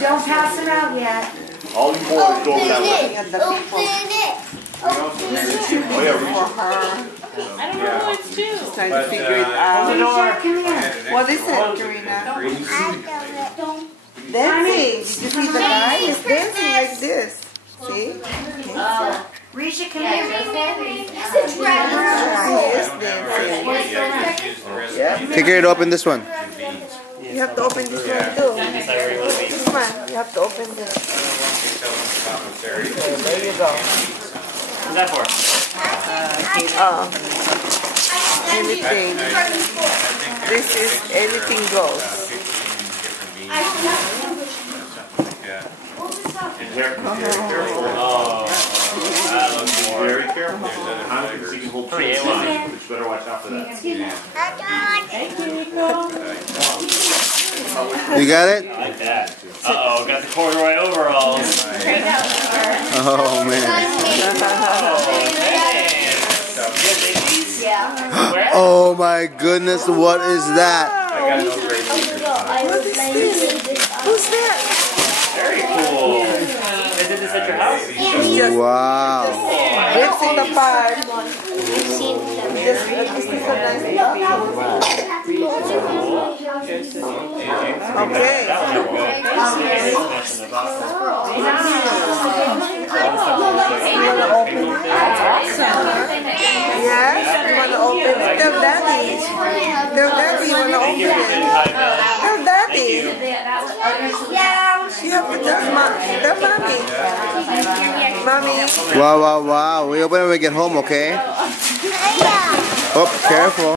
Don't pass it out yet. All you boys go that way. Oh yeah, I don't know who it's to. Just trying to figure it out. Alicia, come here. What is it, Karina? Dancing. Did you see the guy? He's dancing like this. See? Risha, come here. He is dancing. Yeah. Figure it open this one. You have to open this one too. This one. You have to open this. Okay, there you go. What's that for? Anything. This is anything goes. That looks more. Very careful. So you can hold tree line, but you better watch out for that. You got it? I like that. Uh-oh, got the corduroy overalls. Oh man. Oh my goodness, what is that? I got no great secrets. Who's that? Very cool. They did this at your house? Wow. It's in the park. This is a nice okay. Yes, you want to open it? Tell Daddy. Tell Daddy you want to open it. Tell Daddy. You have to tell Mommy. Mommy. Wow, wow, wow. We open it when we get home, okay? Oh, careful.